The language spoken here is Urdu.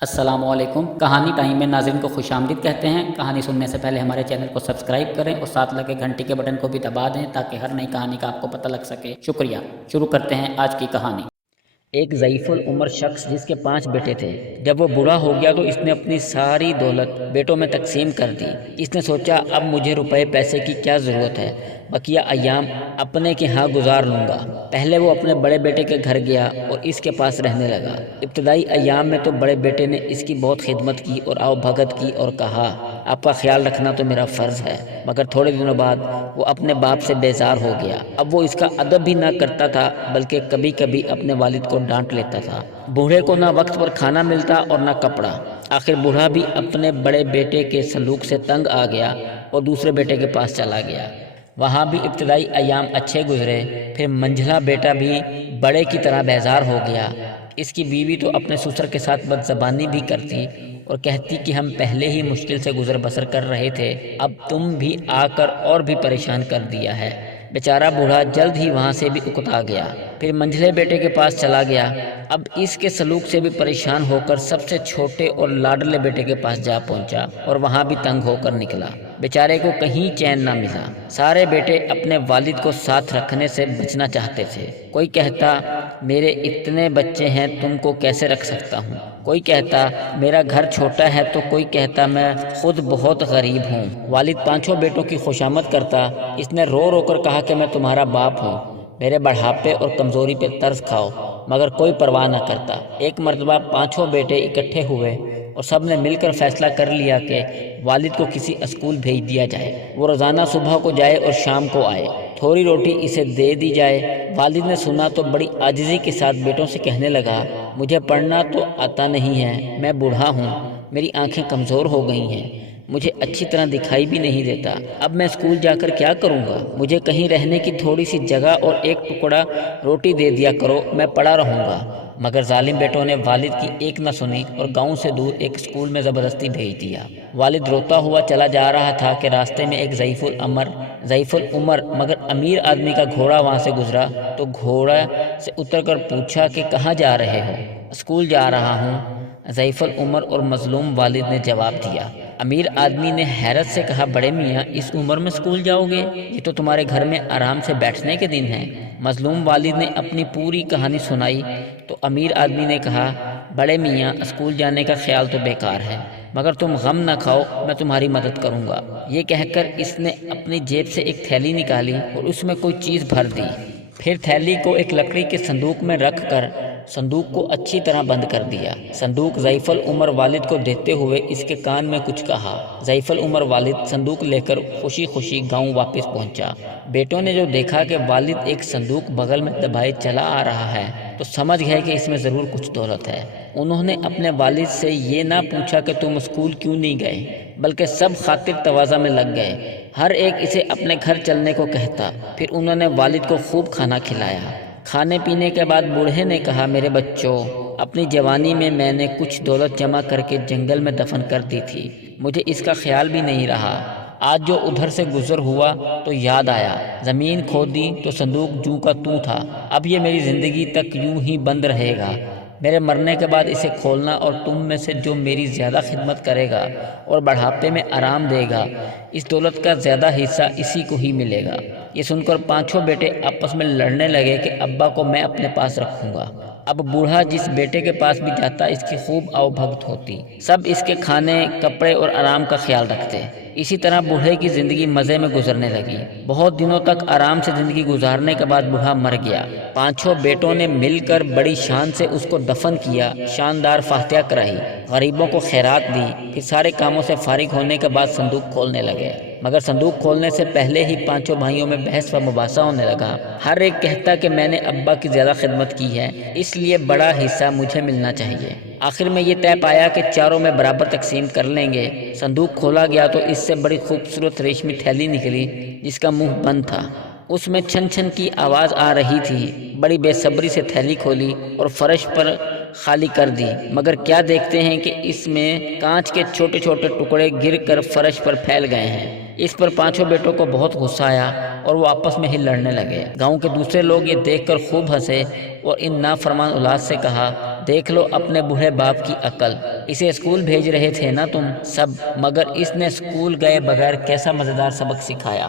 السلام علیکم۔ کہانی ٹائم میں ناظرین کو خوش آمدید کہتے ہیں۔ کہانی سننے سے پہلے ہمارے چینل کو سبسکرائب کریں اور ساتھ لگے گھنٹی کے بٹن کو بھی دبا دیں تاکہ ہر نئی کہانی کا آپ کو پتہ لگ سکے۔ شکریہ۔ شروع کرتے ہیں آج کی کہانی۔ ایک ضعیف العمر شخص جس کے 5 بیٹے تھے، جب وہ بوڑھا ہو گیا تو اس نے اپنی ساری دولت بیٹوں میں تقسیم کر دی۔ اس نے سوچا اب مجھے روپے پیسے کی کیا ضرورت ہے، بقیہ ایام اپنے کے ہاں گزار لوں گا۔ پہلے وہ اپنے بڑے بیٹے کے گھر گیا اور اس کے پاس رہنے لگا۔ ابتدائی ایام میں تو بڑے بیٹے نے اس کی بہت خدمت کی اور آؤ بھگت کی اور کہا آپ کا خیال رکھنا تو میرا فرض ہے، مگر تھوڑے دنوں بعد وہ اپنے باپ سے بیزار ہو گیا۔ اب وہ اس کا ادب بھی نہ کرتا تھا بلکہ کبھی کبھی اپنے والد کو ڈانٹ لیتا تھا۔ بوڑھے کو نہ وقت پر کھانا ملتا اور نہ کپڑا۔ آخر بوڑھا بھی اپنے بڑے بیٹے کے سلوک سے تنگ آ گیا اور دوسرے بیٹے کے پاس چلا گیا۔ وہاں بھی ابتدائی ایام اچھے گزرے، پھر منجھلا بیٹا بھی بڑے کی طرح بیزار ہو گیا۔ اس کی بیوی تو اپنے سسر کے ساتھ بدزبانی بھی کرتی اور کہتی کہ ہم پہلے ہی مشکل سے گزر بسر کر رہے تھے، اب تم بھی آ کر اور بھی پریشان کر دیا ہے۔ بیچارہ بوڑھا جلد ہی وہاں سے بھی اکتا گیا، پھر منجھلے بیٹے کے پاس چلا گیا۔ اب اس کے سلوک سے بھی پریشان ہو کر سب سے چھوٹے اور لاڈلے بیٹے کے پاس جا پہنچا اور وہاں بھی تنگ ہو کر نکلا۔ بیچارے کو کہیں چین نہ ملا۔ سارے بیٹے اپنے والد کو ساتھ رکھنے سے بچنا چاہتے تھے۔ کوئی کہتا میرے اتنے بچے ہیں تم کو کیسے رکھ سکتا ہوں، کوئی کہتا میرا گھر چھوٹا ہے، تو کوئی کہتا میں خود بہت غریب ہوں۔ والد 5 بیٹوں کی خوشامد کرتا۔ اس نے رو رو کر کہا کہ میں تمہارا باپ ہوں، میرے بڑھاپے اور کمزوری پہ ترس کھاؤ، مگر کوئی پرواہ نہ کرتا۔ ایک مرتبہ 5 بیٹے اکٹھے ہوئے اور سب نے مل کر فیصلہ کر لیا کہ والد کو کسی اسکول بھیج دیا جائے، وہ روزانہ صبح کو جائے اور شام کو آئے، تھوڑی روٹی اسے دے دی جائے۔ والد نے سنا تو بڑی عاجزی کے ساتھ بیٹوں سے کہنے لگا مجھے پڑھنا تو آتا نہیں ہے، میں بوڑھا ہوں، میری آنکھیں کمزور ہو گئی ہیں، مجھے اچھی طرح دکھائی بھی نہیں دیتا، اب میں اسکول جا کر کیا کروں گا؟ مجھے کہیں رہنے کی تھوڑی سی جگہ اور ایک ٹکڑا روٹی دے دیا کرو، میں پڑا رہوں گا۔ مگر ظالم بیٹوں نے والد کی ایک نہ سنی اور گاؤں سے دور ایک اسکول میں زبردستی بھیج دیا۔ والد روتا ہوا چلا جا رہا تھا کہ راستے میں ایک ضعیف العمر مگر امیر آدمی کا گھوڑا وہاں سے گزرا تو گھوڑا سے اتر کر پوچھا کہ کہاں جا رہے ہو؟ اسکول جا رہا ہوں، ضعیف العمر اور مظلوم والد نے جواب دیا۔ امیر آدمی نے حیرت سے کہا بڑے میاں اس عمر میں اسکول جاؤ گے؟ یہ تو تمہارے گھر میں آرام سے بیٹھنے کے دن ہیں۔ مظلوم والد نے اپنی پوری کہانی سنائی تو امیر آدمی نے کہا بڑے میاں اسکول جانے کا خیال تو بیکار ہے، مگر تم غم نہ کھاؤ، میں تمہاری مدد کروں گا۔ یہ کہہ کر اس نے اپنی جیب سے ایک تھیلی نکالی اور اس میں کوئی چیز بھر دی، پھر تھیلی کو ایک لکڑی کے صندوق میں رکھ کر صندوق کو اچھی طرح بند کر دیا۔ صندوق ضعیف العمر والد کو دیتے ہوئے اس کے کان میں کچھ کہا۔ ضعیف العمر والد صندوق لے کر خوشی خوشی گاؤں واپس پہنچا۔ بیٹوں نے جو دیکھا کہ والد ایک صندوق بغل میں دبائے چلا آ رہا ہے تو سمجھ گئے کہ اس میں ضرور کچھ دولت ہے۔ انہوں نے اپنے والد سے یہ نہ پوچھا کہ تم اسکول کیوں نہیں گئے، بلکہ سب خاطر تواضع میں لگ گئے، ہر ایک اسے اپنے گھر چلنے کو کہتا۔ پھر انہوں نے والد کو خوب کھانا کھلایا۔ کھانے پینے کے بعد بوڑھے نے کہا میرے بچوں، اپنی جوانی میں نے کچھ دولت جمع کر کے جنگل میں دفن کر دی تھی، مجھے اس کا خیال بھی نہیں رہا۔ آج جو ادھر سے گزر ہوا تو یاد آیا، زمین کھودی تو صندوق جوں کا توں تھا، اب یہ میری زندگی تک یوں ہی بند رہے گا، میرے مرنے کے بعد اسے کھولنا اور تم میں سے جو میری زیادہ خدمت کرے گا اور بڑھاپے میں آرام دے گا، اس دولت کا زیادہ حصہ اسی کو ہی ملے گا۔ یہ سن کر 5 بیٹے آپس میں لڑنے لگے کہ ابا کو میں اپنے پاس رکھوں گا۔ اب بوڑھا جس بیٹے کے پاس بھی جاتا اس کی خوب آؤ بھگت ہوتی، سب اس کے کھانے کپڑے اور آرام کا خیال رکھتے۔ اسی طرح بوڑھے کی زندگی مزے میں گزرنے لگی۔ بہت دنوں تک آرام سے زندگی گزارنے کے بعد بوڑھا مر گیا۔ 5 بیٹوں نے مل کر بڑی شان سے اس کو دفن کیا، شاندار فاتحہ کرائی، غریبوں کو خیرات دی، پھر سارے کاموں سے فارغ ہونے کے بعد صندوق کھولنے لگے۔ مگر صندوق کھولنے سے پہلے ہی 5 بھائیوں میں بحث و مباحثہ ہونے لگا۔ ہر ایک کہتا کہ میں نے ابا کی زیادہ خدمت کی ہے، اس لیے بڑا حصہ مجھے ملنا چاہیے۔ آخر میں یہ طے پایا کہ چاروں میں برابر تقسیم کر لیں گے۔ صندوق کھولا گیا تو اس سے بڑی خوبصورت ریشمی تھیلی نکلی جس کا منہ بند تھا، اس میں چھن چھن کی آواز آ رہی تھی۔ بڑی بے صبری سے تھیلی کھولی اور فرش پر خالی کر دی، مگر کیا دیکھتے ہیں کہ اس میں کانچ کے چھوٹے چھوٹے ٹکڑے گر کر فرش پر پھیل گئے ہیں۔ اس پر 5 بیٹوں کو بہت غصہ آیا اور وہ آپس میں ہی لڑنے لگے۔ گاؤں کے دوسرے لوگ یہ دیکھ کر خوب ہنسے اور ان نافرمان اولاد سے کہا دیکھ لو اپنے بوڑھے باپ کی عقل، اسے اسکول بھیج رہے تھے نا تم سب، مگر اس نے اسکول گئے بغیر کیسا مزیدار سبق سکھایا۔